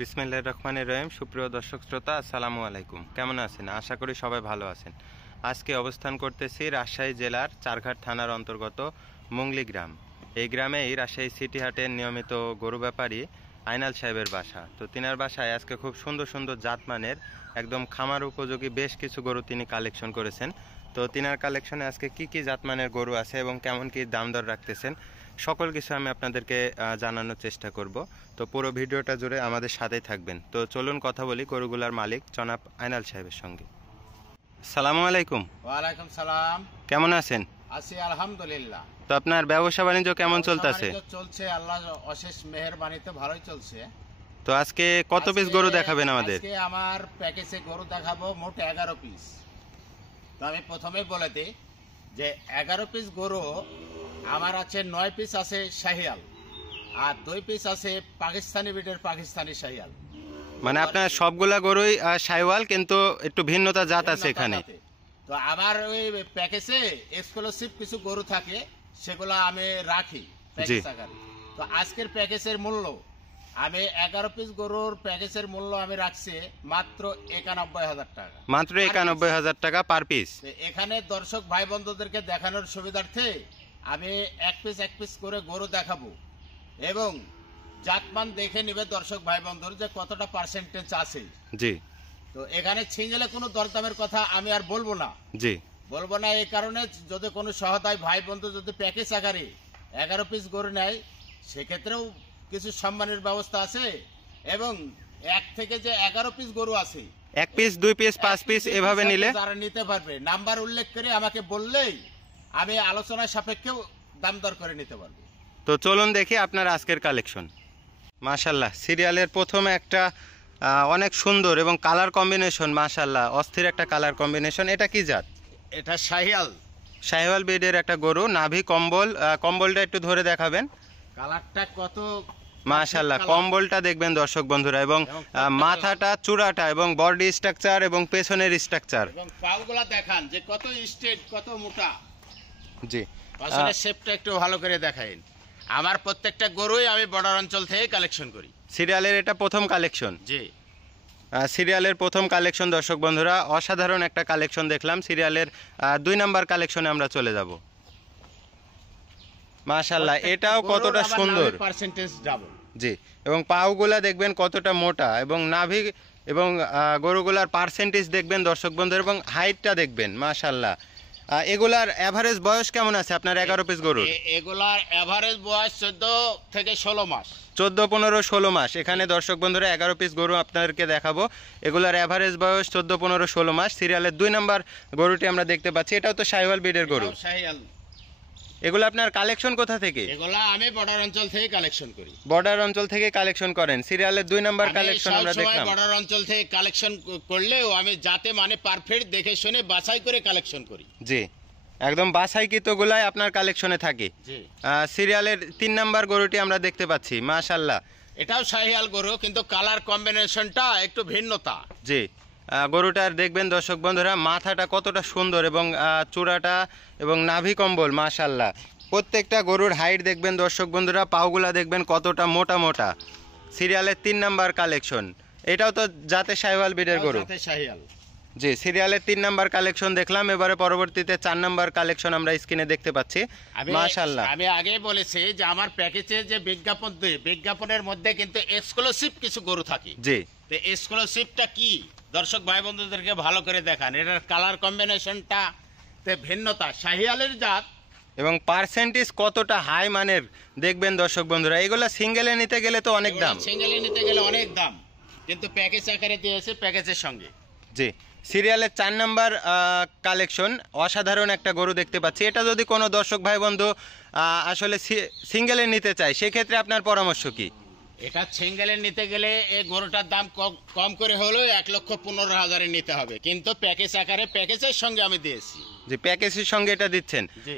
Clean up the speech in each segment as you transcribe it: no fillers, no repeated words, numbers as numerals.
বিসমিল্লাহির রহমানির রহিম। সুপ্রিয় দর্শক শ্রোতা, আসসালামু আলাইকুম। কেমন আছেন? আশা করি সবাই ভালো আছেন। আজকে অবস্থান করতেছি রাজশাহী জেলার চারঘাট থানার অন্তর্গত মুংলি গ্রাম। এই গ্রামেই রাজশাহী সিটি হাটের নিয়মিত গরু ব্যাপারী আইনাল সাহেবের বাসা। তো তিনার বাসায় আজকে খুব সুন্দর সুন্দর জাতমানের একদম খামার উপযোগী বেশ কিছু গরু তিনি কালেকশন করেছেন। তো তিনার কালেকশনে আজকে কি কি জাতমানের গরু আছে এবং কেমন কি দাম দর রাখতেছেন সকল কিছু আমি আপনাদেরকে জানানোর চেষ্টা করব। তো পুরো ভিডিওটা জুড়ে আমাদের সাথেই থাকবেন। তো চলুন কথা বলি গরুগুলার মালিক জনাব আইনাল সাহেবের সঙ্গে। আসসালামু আলাইকুম। ওয়ালাইকুম সালাম। কেমন আছেন? আছি আলহামদুলিল্লাহ। তো আপনার ব্যবসা বাণিজ্য কেমন চলতেছে? চলছে, আল্লাহর অশেষ মেহেরবানিতে ভালোই চলছে। তো আজকে কত পিস গরু দেখাবেন আমাদের? আজকে আমার প্যাকেজে গরু দেখাবো মোট 11 পিস। তো আমি প্রথমেই বলে দিই যে 11 পিস গরু আমার আছে, 9 পিস আছে শাহিয়াল আর 2 পিস আছে পাকিস্তানি বিটের পাকিস্তানি শাহিয়াল। মানে আপনার সবগুলা গরুই শাহিওয়াল, কিন্তু একটু ভিন্নতা জাত আছে এখানে। তো আমার ওই প্যাকেজে এক্সক্লুসিভ কিছু গরু থাকে, সেগুলো আমি রাখি প্যাকেজ আকারে। তো আজকের প্যাকেজের মূল্য আমি 11 পিস গরুর প্যাকেজের মূল্য আমি রাখছি মাত্র 91,000 টাকা। মাত্র 91,000 টাকা পার পিস। এখানে দর্শক ভাই বন্ধুদেরকে দেখানোর সুবিধার্থে আমি এক পিস করে গরু দেখাবো এবং জাতমান দেখে নিবে দর্শক ভাই বন্ধুর যে কতটা পার্সেন্টেজ আছে। জি। তো এখানে ছিঙ্গেলে কোনো দরদামের কথা আমি আর বলবো না। জি, বলবো না এই কারণে, যদি কোনো সহদায় ভাই বন্ধু যদি প্যাকেজ আকারে 11 পিস গরু নেয় সেক্ষেত্রেও কিছু সম্মানের ব্যবস্থা আছে। এবং এক থেকে যে 11 পিস গরু আছে, 1 পিস 2 পিস 5 পিস এভাবে নিলে যারা নিতে পারবে নাম্বার উল্লেখ করে আমাকে বললেই আমি আলোচনার সাপেক্ষেও দাম দর করে নিতে পারবো। তো চলুন দেখি আপনার আজকের কালেকশন। মাশাআল্লাহ, সিরিয়ালের প্রথমে একটা অনেক সুন্দর এবং কালার কম্বিনেশন, মাশাআল্লাহ অস্থির একটা কালার কম্বিনেশন। এটা কি জাত? এটা শাহিয়াল। শাহিওয়াল ব্রিডের একটা গরু, নাভি কম্বল। কম্বলটা একটু ধরে দেখাবেন। কালারটা কত মাশাআল্লাহ, কম্বলটা দেখবেন দর্শক বন্ধুরা, এবং মাথাটা, চূড়াটা এবং বডি স্ট্রাকচার এবং পেছনের স্ট্রাকচার এবং পাগুলা দেখান যে কত স্ট্রেট, কত মোটা। জি, পাশের শেপটা একটু ভালো করে দেখাইন। আমার প্রত্যেকটা গরুই আমি বর্ডার অঞ্চল থেকে কালেকশন করি। সিরিয়ালের এটা প্রথম কালেকশন। জি, সিরিয়ালের প্রথম কালেকশন দর্শক বন্ধুরা, অসাধারণ একটা কালেকশন দেখলাম। সিরিয়ালের 2 নাম্বার কালেকশনে আমরা চলে যাব। মাশাআল্লাহ, এটাও কতটা সুন্দর, পার্সেন্টেজ ডাবল। জি, এবং পাউগুলা দেখবেন কতটা মোটা, এবং নাভি এবং গরুগুলার পার্সেন্টেজ দেখবেন দর্শক বন্ধু, এবং হাইটটা দেখবেন। মাশাআল্লাহ, এগুলার এভারেজ বয়স কেমন আছে আপনার 11 পিস গরুর? এগুলার এভারেজ বয়স 14 থেকে 16 মাস। 14, 15, 16 মাস। এখানে দর্শক বন্ধুরা 11 পিস গরু আপনাদেরকে দেখাবো। এগুলার এভারেজ বয়স 14, 15, 16 মাস। সিরিয়ালের 2 নাম্বার গরুটি আমরা দেখতে পাচ্ছি, এটাও তো শাহিওয়াল ব্রিডের গরু। শাহিয়াল। এগুলো আপনার কালেকশন কোথা থেকে? এগুলা আমি বর্ডার অঞ্চল থেকে কালেকশন করি। বর্ডার অঞ্চল থেকে কালেকশন করেন। সিরিয়ালের 2 নাম্বার কালেকশন আমরা দেখলাম। বর্ডার অঞ্চল থেকে কালেকশন করলেও আমি যাতে মানে পারফেক্ট দেখে শুনে বাছাই করে কালেকশন করি। জি, একদম বাছাইকৃতগুলাই আপনার কালেকশনে থাকে। জি। সিরিয়ালের 3 নাম্বার গরুটি আমরা দেখতে পাচ্ছি। মাশাআল্লাহ, এটাও শাহিয়াল গরু, কিন্তু কালার কম্বিনেশনটা একটু ভিন্নতা। জি, গরুটার দেখবেন দর্শক বন্ধুরা মাথাটা কতটা সুন্দর, এবং চূড়াটা এবং নাভি কম্বল। মাশাআল্লাহ, প্রত্যেকটা গরুর হাইট দেখবেন দর্শক বন্ধুরা, পাউগুলা দেখবেন কতটা মোটা মোটা। সিরিয়ালের 3 নাম্বার কালেকশন, এটাও তো জাতে শাহিওয়াল ব্রিডের গরু। শাহিয়াল। জি, সিরিয়ালের 3 নাম্বার কালেকশন দেখলাম। এবারে পরবর্তীতে 4 নাম্বার কালেকশন আমরা স্ক্রিনে দেখতে পাচ্ছি। মাশাআল্লাহ, আমি আগে বলেছি যে আমার প্যাকেজে যে বিজ্ঞাপন দেয়, বিজ্ঞাপনের মধ্যে কিন্তু এক্সক্লুসিভ কিছু গরু থাকে। জি, তো এক্সক্লুসিভটা কি দর্শক ভাই বন্ধুদেরকে ভালো করে দেখান। এটার কালার কম্বিনেশনটা তে ভিন্নতা, শাহিয়ালের জাত এবং পার্সেন্টেজ কতটা হাই মানের দেখবেন দর্শক বন্ধুরা। এগুলা সিঙ্গেলে নিতে গেলে তো অনেক দাম, সিঙ্গেলে নিতে গেলে অনেক দাম, কিন্তু প্যাকেজ আকারে দিয়েছে প্যাকেজের সঙ্গে। জি, সিরিয়ালের 4 নাম্বার কালেকশন, অসাধারণ একটা গরু দেখতে পাচ্ছি। এটা যদি কোনো দর্শক ভাই বন্ধু আসলে সিঙ্গেলে নিতে চায় সেক্ষেত্রে আপনার পরামর্শ কি? এটা সিঙ্গেলে নিতে গেলে এই গরুটার দাম কম করে হলেও 1,15,000 নিতে হবে, কিন্তু প্যাকেজ আকারে প্যাকেজের সঙ্গে আমি দিয়েছি। যে প্যাকেজের সঙ্গে এটা দিচ্ছেন, জি।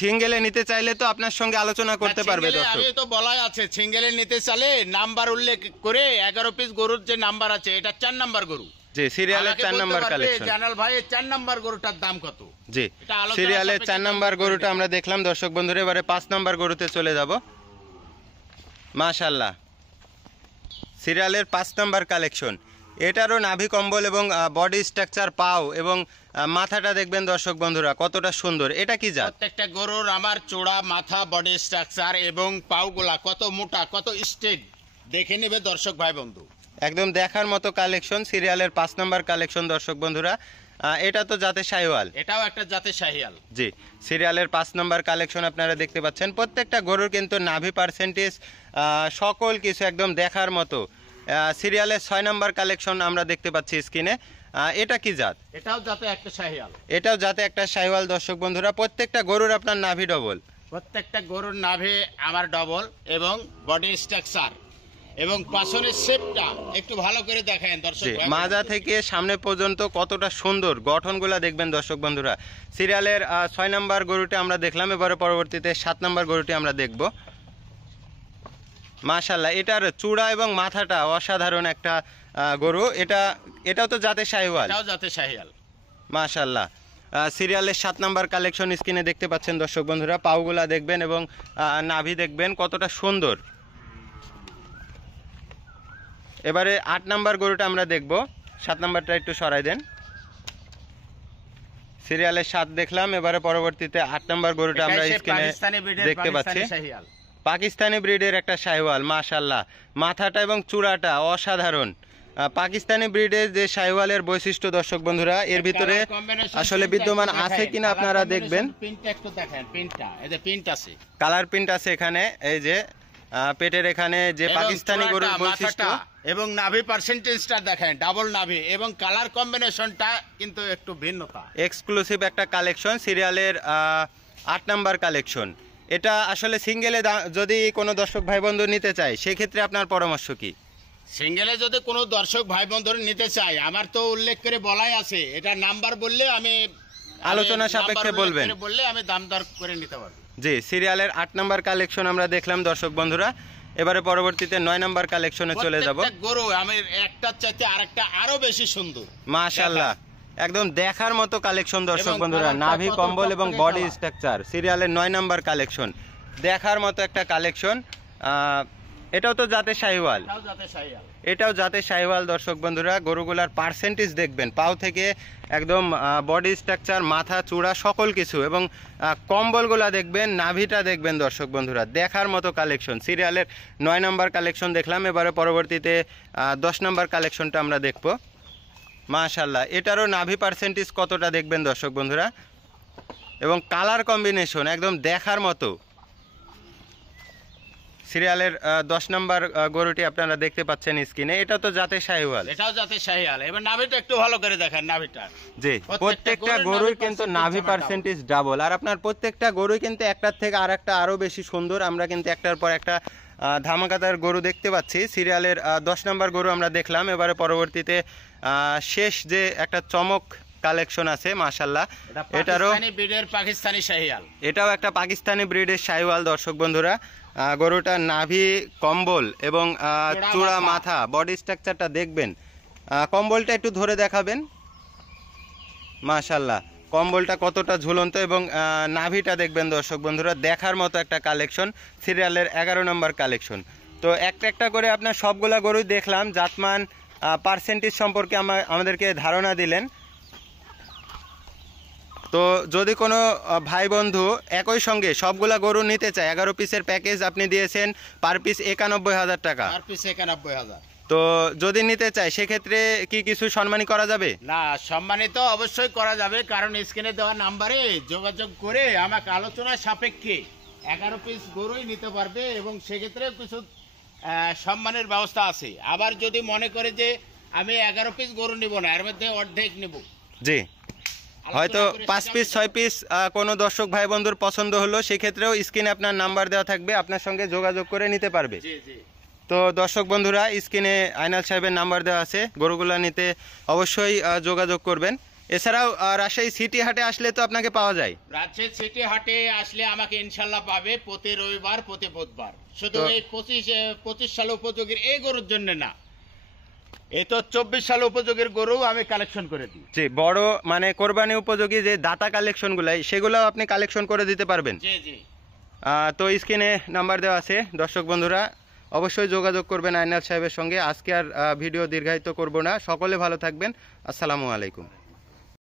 সিঙ্গেলে নিতে চাইলে তো আপনার সঙ্গে আলোচনা করতে পারবে দর্শক। আমি তো বলাই আছে সিঙ্গেলে নিতে চাইলে নাম্বার উল্লেখ করে 11 পিস গরুর যে নাম্বার আছে, এটা 4 নাম্বার গরু। জি, সিরিয়ালের 4 নাম্বার কালেকশন। জানাল ভাই 4 নাম্বার গরুটার দাম কত? জি, সিরিয়ালের 4 নাম্বার গরুটা আমরা দেখলাম দর্শক বন্ধুরা। এবারে 5 নাম্বার গরুতে চলে যাব। মাশাআল্লাহ, সিরিয়ালের 5 নাম্বার কালেকশন। এটারও নাভি কম্বল এবং বডি স্ট্রাকচার পাও এবং মাথাটা দেখবেন দর্শক বন্ধুরা কতটা সুন্দর। এটা কি জাত? প্রত্যেকটা গরুর আমার চূড়া, মাথা, বডি স্ট্রাকচার এবং পাউগুলা কত মোটা, কত স্ট্রেট দেখে নেবে দর্শক ভাই বন্ধু। একদম দেখার মতো কালেকশন, সিরিয়ালের 5 নাম্বার কালেকশন দর্শক বন্ধুরা। এটা তো জাতে শাহিওয়াল। এটাও একটা জাতের শাহিয়াল। জি, সিরিয়ালের 5 নাম্বার কালেকশন আপনারা দেখতে পাচ্ছেন। প্রত্যেকটা গরুর কিন্তু নাভি পার্সেন্টেজ সকল কিছু একদম দেখার মতো। সিরিয়ালের 6 নাম্বার কালেকশন আমরা দেখতে পাচ্ছি স্ক্রিনে। এটা কি জাত? এটাও জাতে একটা শাহিয়াল। এটাও জাতে একটা শাহিওয়াল দর্শক বন্ধুরা। প্রত্যেকটা গরুর আপনার নাভি ডবল। প্রত্যেকটা গরুর নাভি আমার ডবল এবং বডি স্ট্রাকচার এবং পাশনের শেপটা একটু ভালো করে দেখেন দর্শক ভাই। মাজা থেকে সামনে পর্যন্ত কতটা সুন্দর গঠনগুলা দেখবেন দর্শক বন্ধুরা। সিরিয়ালের 6 নাম্বার গরুটি আমরা দেখলাম, এবারে পরবর্তীতে 7 নাম্বার গরুটি আমরা দেখব। মাশাআল্লাহ, এটার চূড়া এবং মাথাটা অসাধারণ একটা গরু। এটাও তো জাতে শাহিওয়াল। এটাও জাতে শাহিয়াল। মাশাআল্লাহ, সিরিয়ালের 7 নাম্বার কালেকশন স্ক্রিনে দেখতে পাচ্ছেন দর্শক বন্ধুরা। পাউগুলা দেখবেন এবং নাভি দেখবেন কতটা সুন্দর। এবারে 8 নাম্বার গরুটা আমরা দেখব। 7 নাম্বারটা একটু সরাই দেন। সিরিয়ালের 7 দেখলাম, এবারে পরবর্তীতে 8 নাম্বার গরুটা আমরা স্ক্রিনে দেখতে পাচ্ছি। পাকিস্তানি ব্রিডের একটা শাহিওয়াল। মাশাআল্লাহ, মাথাটা এবং চূড়াটা অসাধারণ। পাকিস্তানি ব্রিডের যে শাহিওয়ালের বৈশিষ্ট্য দর্শক বন্ধুরা এর ভিতরে আসলে বিদ্যমান আছে কিনা আপনারা দেখবেন। পিনটা একটু দেখেন, পিনটা এই যে পিনটা আছে, কালার প্রিন্ট আছে এখানে। এই যে পেটের এখানে যে পাকিস্তানি গরুর বৈশিষ্ট্য এবং নাভি পার্সেন্টেজটা দেখেন, ডাবল নাভি এবং কালার কম্বিনেশনটা কিন্তু একটু ভিন্নতা। এক্সক্লুসিভ একটা কালেকশন, সিরিয়ালের 8 নাম্বার কালেকশন। এটা আসলে সিঙ্গেলে যদি কোনো দর্শক ভাই বন্ধু নিতে চায় সেক্ষেত্রে আপনার পরামর্শ কি? সিঙ্গেলে যদি কোনো দর্শক ভাই বন্ধু নিতে চায়, আমার তো উল্লেখ করে বলাই আছে, এটা নাম্বার বললে আমি আলোচনা সাপেক্ষে বলবেন, বললে আমি দাম দর করে নিতে পারবো। জি, সিরিয়ালের 8 নাম্বার কালেকশন আমরা দেখলাম দর্শক বন্ধুরা। এবারে পরবর্তীতে 9 নাম্বার কালেকশনে চলে যাব। গরু আমি একটা চাইতে আরেকটা আরো বেশি সুন্দর। মাশাআল্লাহ, একদম দেখার মতো কালেকশন দর্শক বন্ধুরা। নাভি কম্বল এবং বডি স্ট্রাকচার, সিরিয়ালের 9 নাম্বার কালেকশন, দেখার মতো একটা কালেকশন। এটাও তো জাতে শাহিওয়াল। এটাও জাতে শাহিওয়াল দর্শক বন্ধুরা। গরুগুলার পার্সেন্টেজ দেখবেন, পাও থেকে একদম বডি স্ট্রাকচার, মাথা, চূড়া সকল কিছু এবং কম্বলগুলা দেখবেন, নাভিটা দেখবেন দর্শক বন্ধুরা, দেখার মতো কালেকশন। সিরিয়ালের 9 নাম্বার কালেকশন দেখলাম, এবারে পরবর্তীতে 10 নাম্বার কালেকশনটা আমরা দেখব। মাশাআল্লাহ, এটারও নাভি পার্সেন্টেজ কতটা দেখবেন দর্শক বন্ধুরা এবং কালার কম্বিনেশন একদম দেখার মতো। সিরিয়ালের 10 নাম্বার গরুটি আপনারা দেখতে পাচ্ছেন স্ক্রিনে। এটা তো জাতে শাহিওয়াল। এটাও জাতে শাহিওয়াল। এবার নাভিটা একটু ভালো করে দেখেন, নাভিটা। জি, প্রত্যেকটা গরুর কিন্তু নাভি পার্সেন্টেজ ডাবল। আর আপনার প্রত্যেকটা গরুই কিন্তু একটার থেকে আরেকটা আরো বেশি সুন্দর। আমরা কিন্তু একটার পর একটা ধামাকাদার গরু দেখতে পাচ্ছি। সিরিয়ালের 10 নাম্বার গরু আমরা দেখলাম, এবারে পরবর্তীতে শেষ যে একটা চমক কালেকশন আছে মাশাআল্লাহ, এটারও পাকিস্তানি শাহিওয়াল। এটাও একটা পাকিস্তানি ব্রিডের শাহিওয়াল দর্শক বন্ধুরা। গরুটার নাভি, কম্বল এবং চূড়া, মাথা, বডি স্ট্রাকচারটা দেখবেন। কম্বলটা একটু ধরে দেখাবেন। মাশাআল্লাহ, কম্বলটা কতটা ঝুলন্ত এবং নাভিটা দেখবেন দর্শক বন্ধুরা, দেখার মতো একটা কালেকশন। সিরিয়ালের 11 নম্বর কালেকশন। তো একটা একটা করে আপনার সবগুলা গরুই দেখলাম, জাতমান পার্সেন্টেজ সম্পর্কে আমাদেরকে ধারণা দিলেন। তো যদি কোনো ভাই বন্ধু একই সঙ্গে সবগুলা গরু নিতে চায়, 11 পিসের প্যাকেজ আপনি দিয়েছেন, পার পিস 91,000 টাকা। Per piece 91,000। তো যদি নিতে চায় সেক্ষেত্রে কি কিছু সম্মানী করা যাবে? না, সম্মানিত অবশ্যই করা যাবে, কারণ স্ক্রিনে দেওয়া নাম্বারে যোগাযোগ করে আমাকে আলোচনা সাপেক্ষে 11 পিস গরুই নিতে পারবে এবং সেক্ষেত্রে কিছু সম্মানের ব্যবস্থা আছে। আবার যদি মনে করে যে আমি 11 পিস গরু নিব না, এর মধ্যে অর্ধেক নিব, জি, হয়তো 5 পিস 6 পিস কোনো দর্শক ভাই বন্ধুর পছন্দ হলো, সেক্ষেত্রেও স্ক্রিনে আপনার নাম্বার দেওয়া থাকবে, আপনার সঙ্গে যোগাযোগ করে নিতে পারবে। জি জি। তো দর্শক বন্ধুরা, স্ক্রিনে আইনাল সাহেবের নাম্বার দেওয়া আছে, গরুগুলা নিতে অবশ্যই যোগাযোগ করবেন। এছাড়াও রাজশাহী সিটি হাটে আসলে তো আপনাকে পাওয়া যায়। রাজশাহী সিটি হাটে আসলে আমাকে ইনশাল্লাহ পাবে প্রতি রবিবার, প্রতি বুধবার। শুধু এই 25 সাল উপযোগীর এই গরুর জন্য না, এই তো 24 সাল উপযোগীর গরু আমি কালেকশন করে দিই। জি, বড় মানে কোরবানি উপযোগী যে দাতা কালেকশনগুলাই সেগুলোও আপনি কালেকশন করে দিতে পারবেন। জি জি। তো স্ক্রিনে নাম্বার দেওয়া আছে দর্শক বন্ধুরা, অবশ্যই যোগাযোগ করবেন আইনাল সাহেবের সঙ্গে। আজকে আর ভিডিও দীর্ঘায়িত করব না। সকলে ভালো থাকবেন। আসসালামু আলাইকুম।